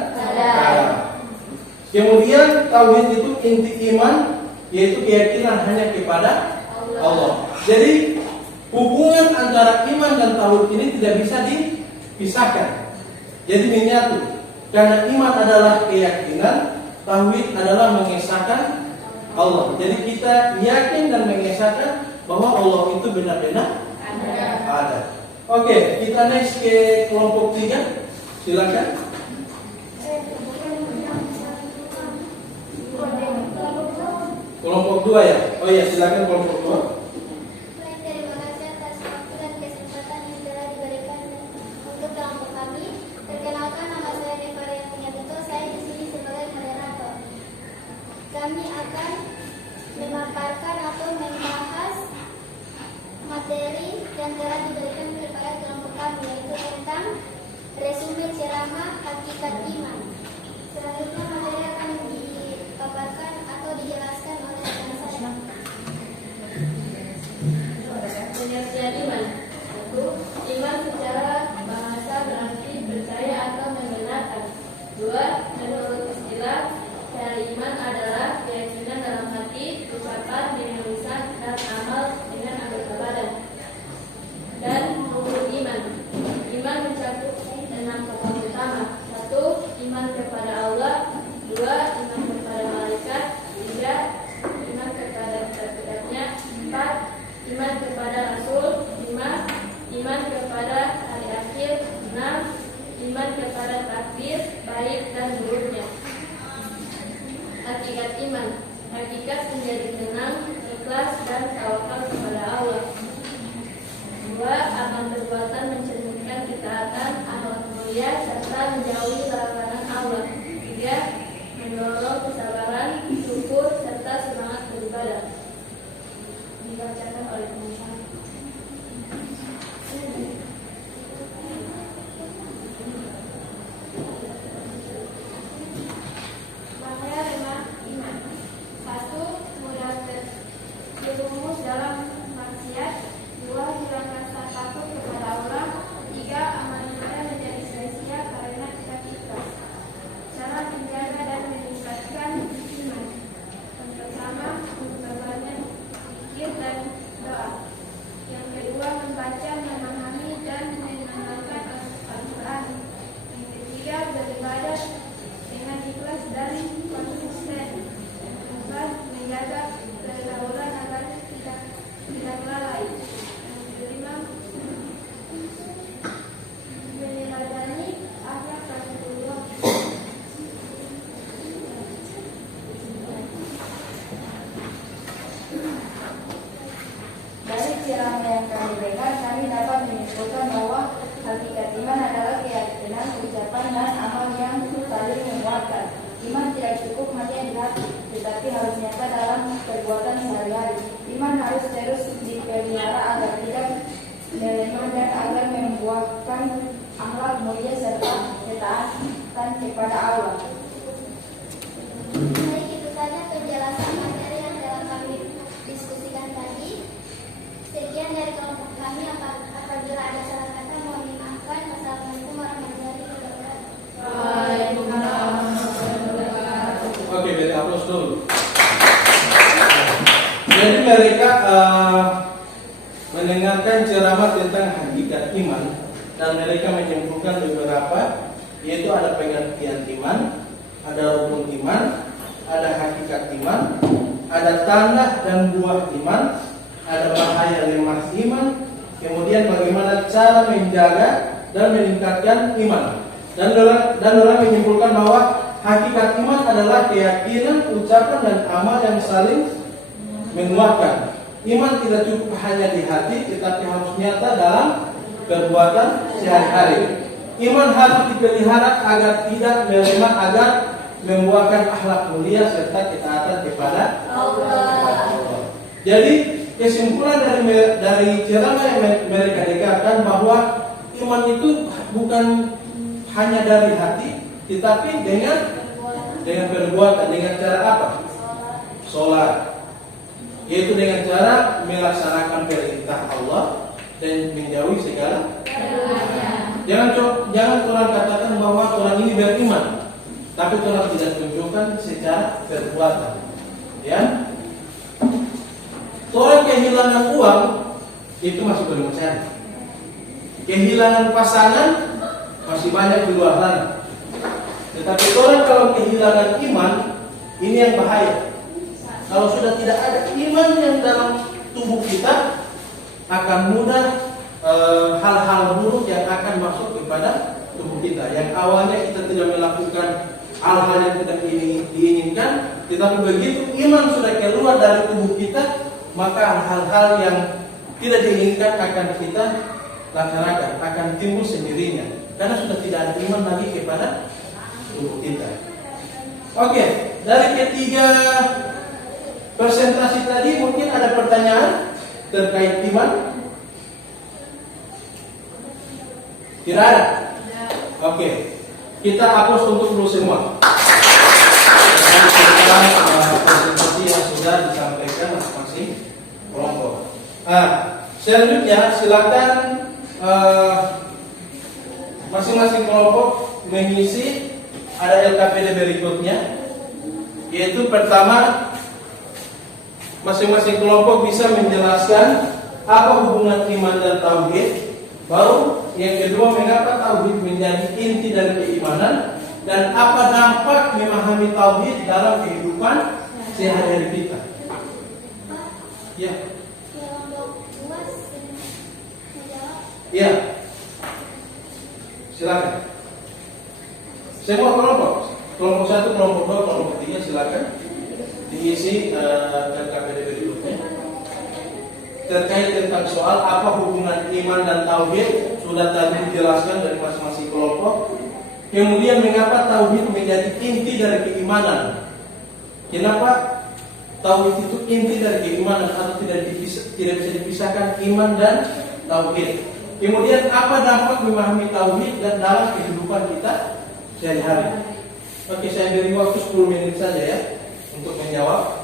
Kemudian tauhid itu inti iman, yaitu keyakinan hanya kepada Allah. Jadi hubungan antara iman dan tauhid ini tidak bisa dipisahkan. Jadi menyatu. Karena iman adalah keyakinan, tauhid adalah mengesahkan Allah. Jadi kita yakin dan mengesahkan bahwa Allah itu benar-benar ada. Oke, kita next ke kelompok 3. Silakan. Kelompok 2 ya? Oh ya, silakan kelompok 2. Baik, terima kasih atas waktu dan kesempatan yang telah diberikan untuk kelompok kami. Perkenalkan, nama saya Devara yang punya betul. Saya di sini sebagai moderator. Kami akan memaparkan atau membahas materi yang telah diberikan kepada kelompok kami, yaitu tentang resume ceramah hakikat iman. Selanjutnya materi akan dipaparkan atau dijelaskan oleh rekan saya. Pengertian iman. 1. Iman secara bahasa berarti percaya atau membenarkan. 2. Menurut istilah, cara iman adalah keyakinan dalam hati, ucapan dengan lisan, dan amal dengan anggota badan. Dan rukun iman. Iman mencakup 6 pokok utama. 1. Iman kepada Allah. 2. Iman kepada malaikat. 3. Iman kepada kitab-kitabnya. 4. Iman kepada Rasul. 5. Iman kepada hari akhir. 6. Iman kepada takdir baik dan buruknya. Hakikat iman. Hakikat menjadi tenang, ikhlas, dan tawakal kepada Allah. 2. Amal perbuatan mencerminkan ketaatan, akhlak mulia, serta menjauhi larangan Allah. 3. Mendorong kesabaran, syukur, serta semangat beribadah. Dibacakan oleh pengusaha. Materi iman. 1. Mudah terjerumus dalam maksiat. 2. Hilang rasa takut kepada Allah. 3. Amal ibadah menjadi sia-sia karena tidak ikhlas. Cara menjaga dan meningkatkan iman. Yang pertama, memperbanyak zikir dan doa. Yang kedua, membaca, memahami, dan mengamalkan Al-Quran. Yang ketiga, beribadah dengan ikhlas dan konsisten. Yang keempat, menjaga pergaulan agar tidak lalai. Yang kelima, meneladani akhlak Rasulullah. Dari ceramah yang kami dengar, kami dapat menyimpulkan bahwa hakikat iman adalah keyakinan, ucapan, dan amal yang saling menguatkan. Iman tidak cukup hanya di hati, tetapi harus nyata dalam perbuatan sehari-hari. Iman harus terus dipelihara agar tidak melemah dan agar membuahkan akhlak mulia serta ketaatan kepada Allah. Baik, itu saja penjelasan materi yang telah kami diskusikan tadi. Sekian dari kelompok kami. Apabila ada salah kata, mohon dimaafkan. Wassalamualaikum warahmatullahi wabarakatuh. Oke, beri aplaus dulu. Jadi mereka mendengarkan ceramah tentang hakikat iman dan mereka menyimpulkan beberapa, yaitu ada pengertian iman, ada rukun iman, ada hakikat iman, ada tanda dan buah iman, ada bahaya lemah iman, kemudian bagaimana cara menjaga dan meningkatkan iman. Dan orang menyimpulkan bahwa hakikat iman adalah keyakinan, ucapan, dan amal yang saling menguatkan. Iman tidak cukup hanya di hati, tetapi harus nyata dalam perbuatan sehari-hari. Iman harus dipelihara agar tidak melemah, agar membuahkan akhlak mulia serta ketaatan kepada Allah. Jadi kesimpulan dari ceramah yang mereka dengarkan bahwa iman itu bukan hanya dari hati, tetapi dengan perbuatan. Dengan cara apa? sholat, yaitu dengan cara melaksanakan perintah Allah dan menjauhi segala. Jangan orang katakan bahwa orang ini beriman, tapi orang tidak tunjukkan secara perbuatan. Ya, orang kehilangan uang itu masih belum mencari. Kehilangan pasangan masih banyak di luar sana. Tetapi orang kalau kehilangan iman, ini yang bahaya. Kalau sudah tidak ada iman yang dalam tubuh kita, akan mudah hal-hal buruk yang akan masuk kepada tubuh kita. Yang awalnya kita tidak melakukan hal-hal yang tidak diinginkan, tetapi begitu iman sudah keluar dari tubuh kita, maka hal-hal yang tidak diinginkan akan kita laksanakan, akan timbul sendirinya, karena sudah tidak ada iman lagi kepada tubuh kita. Oke, dari ketiga presentasi tadi mungkin ada pertanyaan terkait iman? Tidak ada? Oke, kita hapus untuk dulu semua. Presentasi yang sudah disampaikan masing-masing kelompok. Selanjutnya silakan masing-masing kelompok mengisi ada LKPD berikutnya, yaitu pertama masing-masing kelompok bisa menjelaskan apa hubungan iman dan tauhid. Baru yang kedua, mengapa tauhid menjadi inti dari keimanan dan apa dampak memahami tauhid dalam kehidupan sehari-hari kita. Ya. Ya. Silakan. Semua kelompok, kelompok 1, kelompok 2, kelompok 3 silakan diisi KPD berikutnya terkait tentang soal apa hubungan iman dan tauhid. Sudah tadi dijelaskan dari masing-masing kelompok. Kemudian mengapa tauhid menjadi inti dari keimanan? Kenapa tauhid itu inti dari keimanan atau tidak bisa dipisahkan iman dan tauhid? Kemudian apa dampak memahami tauhid dan dalam kehidupan kita sehari-hari? Oke, saya beri waktu 10 menit saja ya untuk menjawab.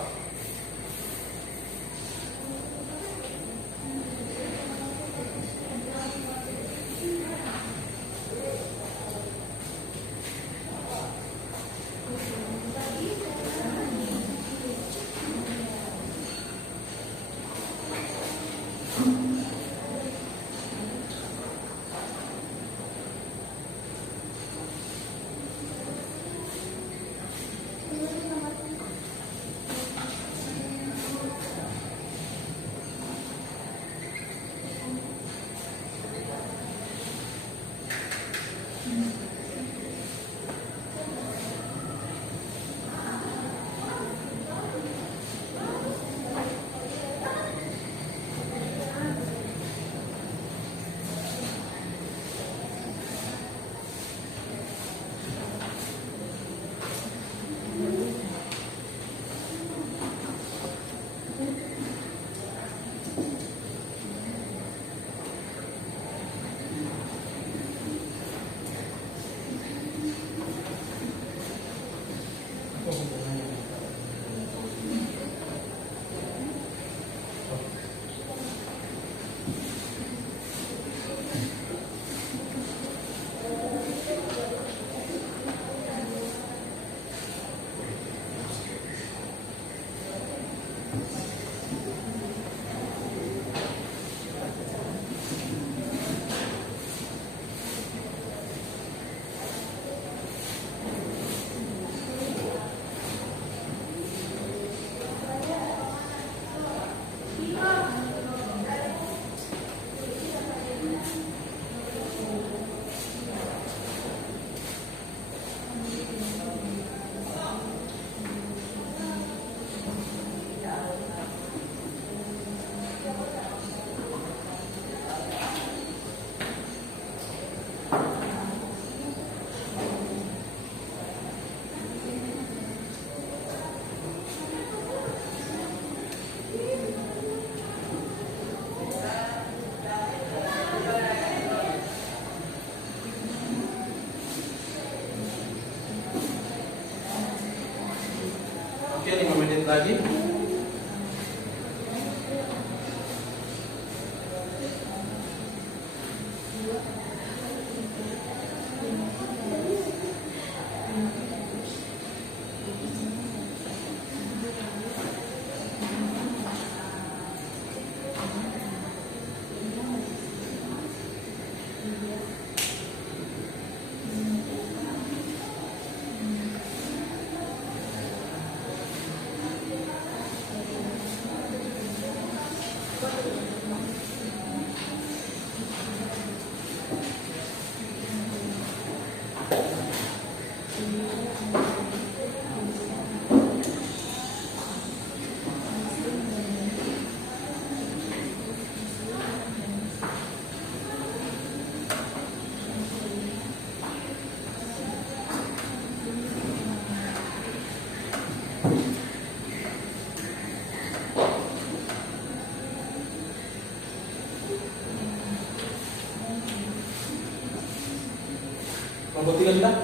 Kelompok 3 sudah?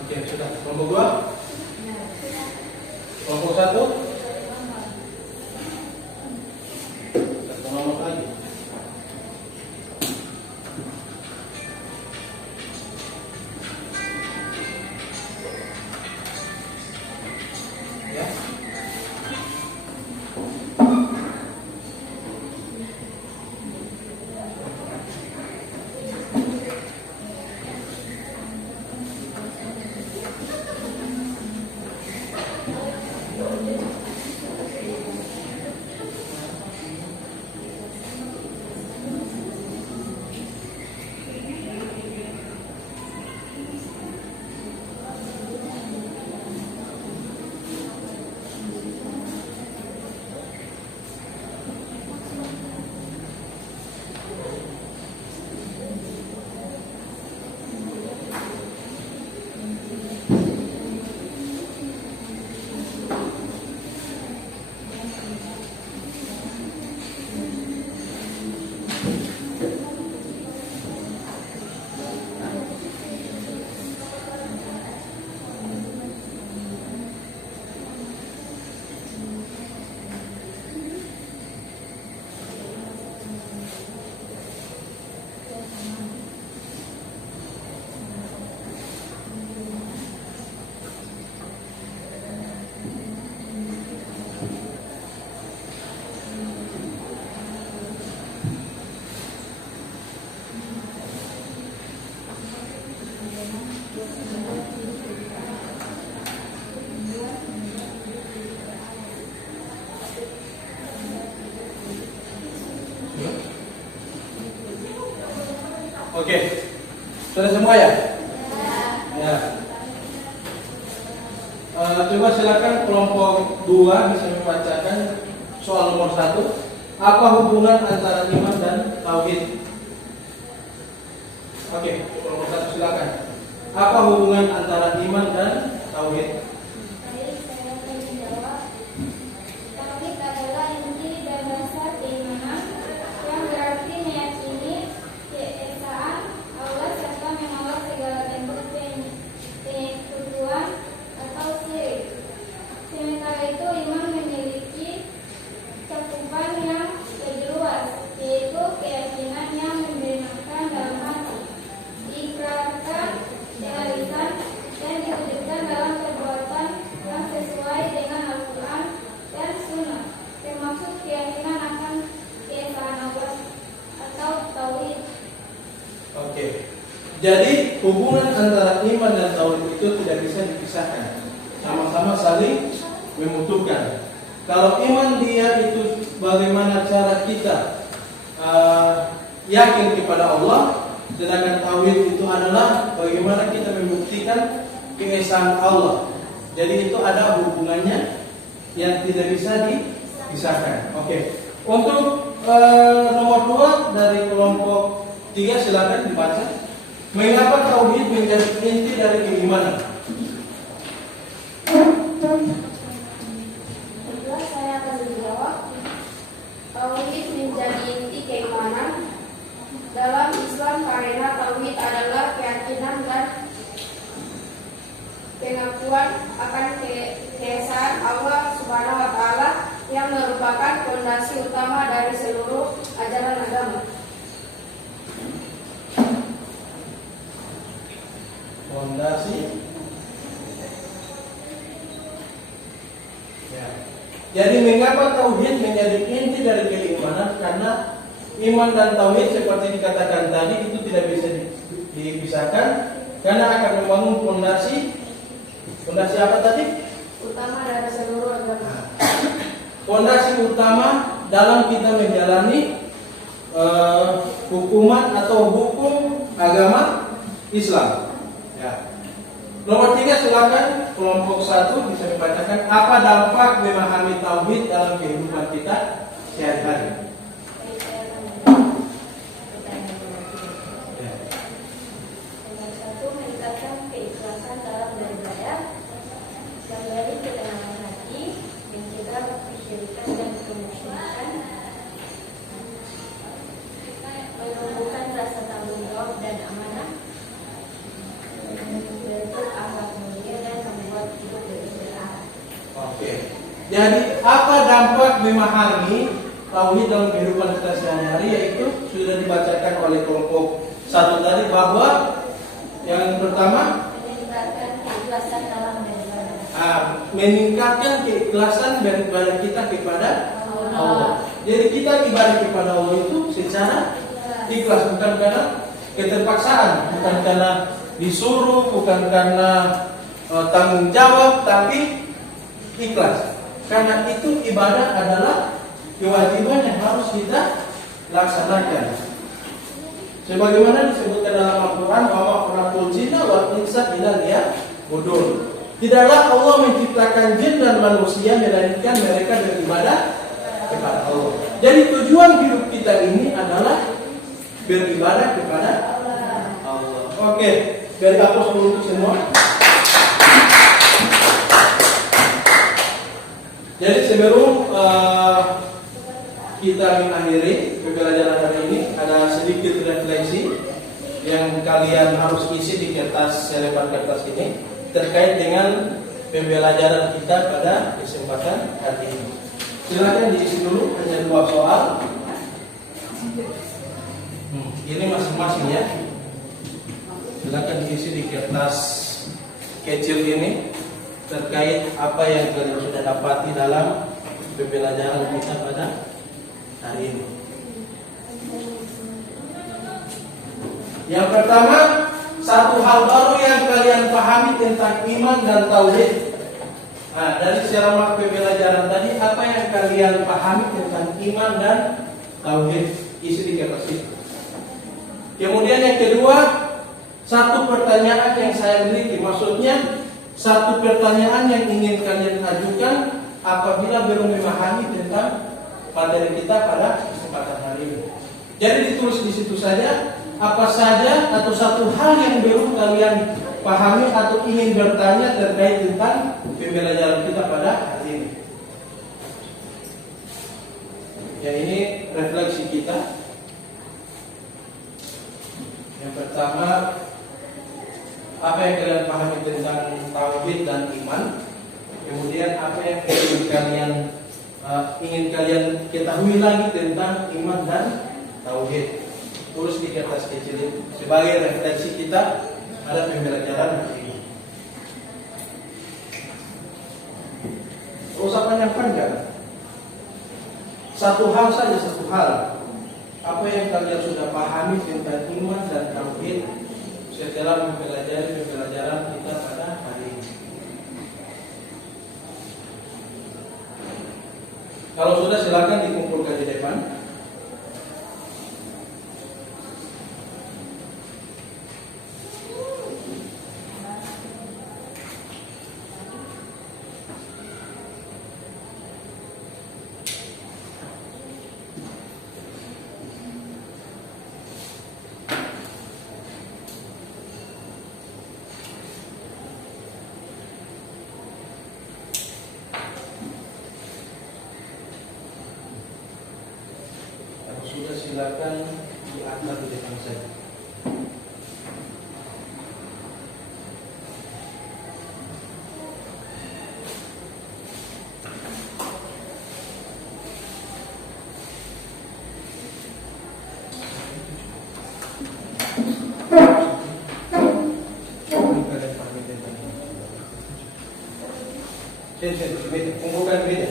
Oke, sudah. Kelompok 2? Kelompok 1? Satu kelompok lagi. Ya. Oke, sudah semua ya? Ya. Coba silakan kelompok 2 bisa membacakan soal nomor 1. Apa hubungan antara iman dan tauhid? Oke, kelompok 1 silakan. Apa hubungan antara iman dan tauhid? Baik, saya akan menjawab. Tauhid adalah inti dan dasar keimanan yang berarti meyakini keesaan Allah serta menolak segala bentuk penyekutuan atau syirik. Sementara itu, iman memiliki cakupan yang lebih luas, yaitu keyakinan yang membenarkan dalam hati, diikrarkan dengan lisan, dan diwujudkan dalam perbuatan yang sesuai dengan Al-Quran dan Sunnah, termasuk keyakinan akan keesaan Allah atau tauhid. Oke. Jadi hubungan antara iman dan tauhid itu tidak bisa dipisahkan. Sama-sama saling membutuhkan. Kalau iman dia itu bagaimana cara kita yakin kepada Allah, sedangkan tauhid itu adalah bagaimana kita membuktikan keesaan Allah. Jadi itu ada hubungannya yang tidak bisa dipisahkan. Oke. Untuk nomor 2 dari kelompok 3 silakan dibaca. Mengapa tauhid menjadi inti dari keimanan? Kedua, saya akan menjawab. Tauhid menjadi inti keimanan dalam Islam karena tauhid adalah keyakinan dan pengakuan akan keesaan Allah Subhanahu wa taala yang merupakan fondasi utama dari seluruh ajaran agama. Fondasi. Ya. Jadi mengapa tauhid menjadi inti dari keimanan? Karena iman dan tauhid seperti dikatakan tadi itu tidak bisa dipisahkan karena akan membangun fondasi. Fondasi apa tadi? Utama dari seluruh agama. Fondasi utama dalam kita menjalani hukuman atau hukum agama Islam. Nomor 3 silakan kelompok 1 bisa membacakan apa dampak memahami tauhid dalam kehidupan kita sehari-hari. Nomor 1, meningkatkan keikhlasan dalam beribadah, menghindari ketenangan hati, mencegah kesyirikan dan kemusyrikan, menumbuhkan rasa tanggung jawab dan amanah, membentuk akhlak mulia dan membuat hidup beristirahat. Oke. Jadi apa dampak memahami tauhid dalam kehidupan kita sehari-hari, yaitu sudah dibacakan oleh kelompok 1 tadi, bahwa yang pertama Meningkatkan keikhlasan dalam beribadah. meningkatkan keikhlasan beribadah kita kepada Allah. Jadi kita ibadah kepada Allah itu secara ikhlas, bukan karena keterpaksaan, bukan karena disuruh, bukan karena tanggung jawab, tapi ikhlas. Karena itu ibadah adalah kewajiban yang harus kita laksanakan. Sebagaimana disebutkan dalam Al-Quran, bahwa khalaqul jinna wal insa illa liya'budun. Tidaklah Allah menciptakan jin dan manusia melainkan mereka beribadah kepada Allah. Jadi tujuan hidup kita ini adalah beribadah kepada Allah. Oke, dari aku untuk semua. Jadi sebelum kita mengakhiri pembelajaran hari ini, ada sedikit refleksi yang kalian harus isi di kertas selebar kertas ini terkait dengan pembelajaran kita pada kesempatan hari ini. Silakan diisi dulu, hanya 2 soal. Ini masing-masing ya. Silakan diisi di kertas kecil ini terkait apa yang kalian sudah dapati dalam pembelajaran kita pada hari ini. Yang pertama, satu hal baru yang kalian pahami tentang iman dan tauhid. Nah, dari secara pembelajaran tadi, apa yang kalian pahami tentang iman dan tauhid? Isi di kertas itu. Kemudian yang kedua, satu pertanyaan yang saya miliki, maksudnya satu pertanyaan yang ingin kalian ajukan apabila belum memahami tentang materi kita pada kesempatan hari ini. Jadi ditulis di situ saja apa saja atau satu hal yang belum kalian pahami atau ingin bertanya terkait tentang pembelajaran kita pada hari ini. Ya, ini refleksi kita. Yang pertama, apa yang kalian pahami tentang tauhid dan iman. Kemudian apa yang ingin kalian ketahui lagi tentang iman dan tauhid. Tulis di kertas kecil itu sebagai refleksi kita pada pembelajaran hari ini. Usah panjang-panjang. Satu hal saja, satu hal. Apa yang kalian sudah pahami tentang iman dan tauhid setelah mempelajari pembelajaran kita pada hari ini. Kalau sudah, silakan dikumpulkan di depan. Sudah, silakan diangkat di depan saya. Sini, kumpulkan meja.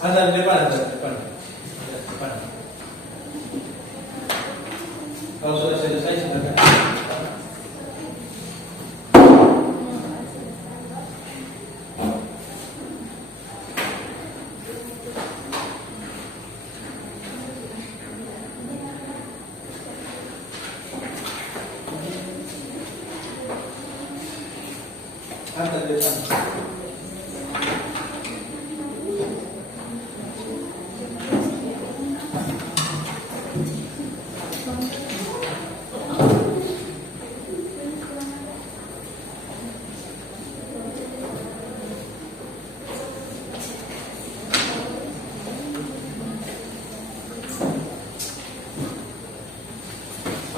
Ada di depan, ada di depan. Kalau sudah selesai silakan. Antar di depan.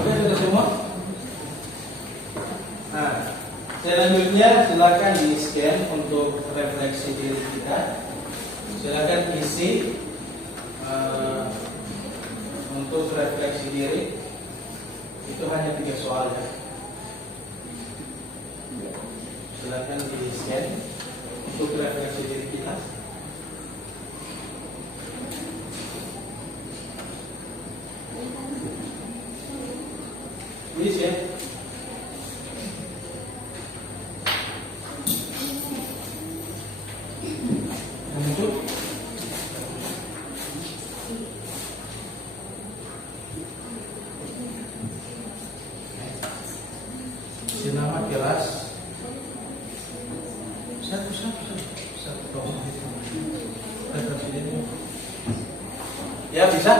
Oke, sudah semua? Nah, selanjutnya silakan di scan untuk refleksi diri kita. Silakan isi untuk refleksi diri. Itu hanya 3 soal ya. Silakan di scan untuk refleksi diri kita. Please ya. Untuk nama kelas satu ya bisa.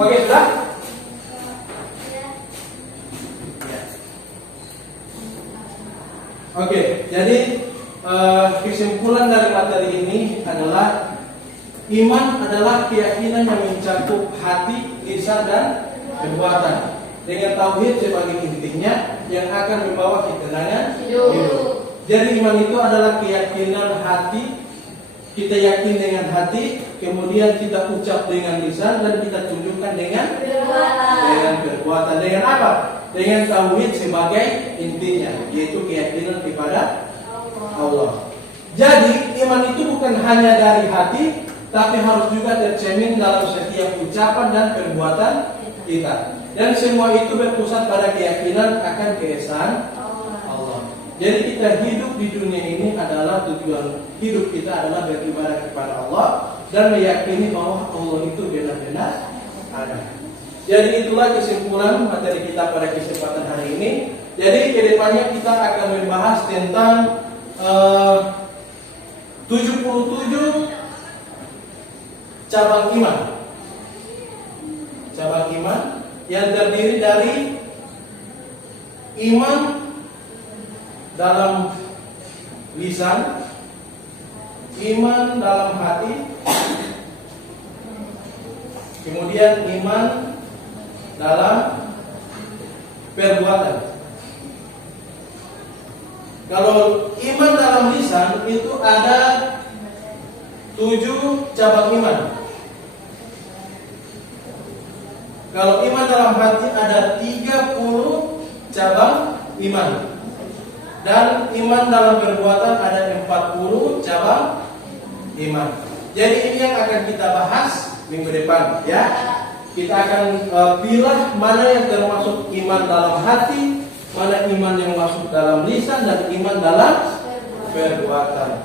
Oke, sudah? Ya. Oke, jadi kesimpulan dari materi ini adalah iman adalah keyakinan yang mencakup hati, lisan, dan perbuatan dengan tauhid sebagai intinya yang akan membawa ketenangan hidup. Jadi iman itu adalah keyakinan hati. Kita yakin dengan hati, kemudian kita ucap dengan lisan, dan kita tunjukkan dengan perbuatan. Dengan apa? Dengan tauhid sebagai intinya, yaitu keyakinan kepada Allah. Jadi iman itu bukan hanya dari hati, tapi harus juga tercermin dalam setiap ucapan dan perbuatan kita. Dan semua itu berpusat pada keyakinan akan keesaan Allah. Jadi kita hidup di dunia ini adalah tujuan hidup kita adalah beribadah kepada Allah dan meyakini bahwa Allah itu benar-benar ada. Jadi itulah kesimpulan materi kita pada kesempatan hari ini. Jadi kedepannya kita akan membahas tentang 77 cabang iman. Cabang iman yang terdiri dari iman dalam lisan, iman dalam hati, kemudian iman dalam perbuatan. Kalau iman dalam lisan itu ada 7 cabang iman. Kalau iman dalam hati ada 30 cabang iman. Dan iman dalam perbuatan ada 40 cabang iman. Jadi ini yang akan kita bahas minggu depan ya. Kita akan pilih mana yang termasuk iman dalam hati, mana iman yang masuk dalam lisan, dan iman dalam perbuatan.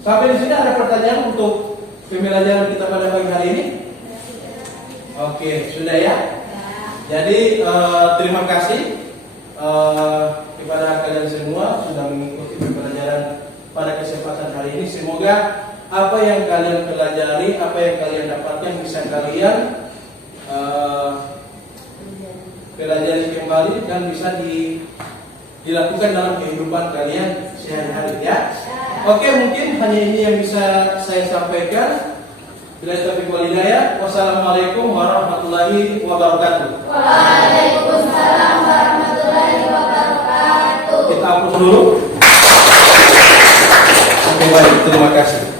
Sampai di sini ada pertanyaan untuk pembelajaran kita pada pagi hari ini? Oke, sudah ya. Jadi terima kasih kepada kalian semua sudah mengikuti pembelajaran pada kesempatan hari ini. Semoga apa yang kalian pelajari, apa yang kalian dapatkan bisa kalian pelajari kembali dan bisa dilakukan dalam kehidupan kalian sehari-hari ya. Oke, mungkin hanya ini yang bisa saya sampaikan. Bila taufiq wal hidayah. Wassalamualaikum warahmatullahi wabarakatuh. Waalaikumsalam warahmatullahi wabarakatuh. Kita hapus dulu. Oke, baik, terima kasih.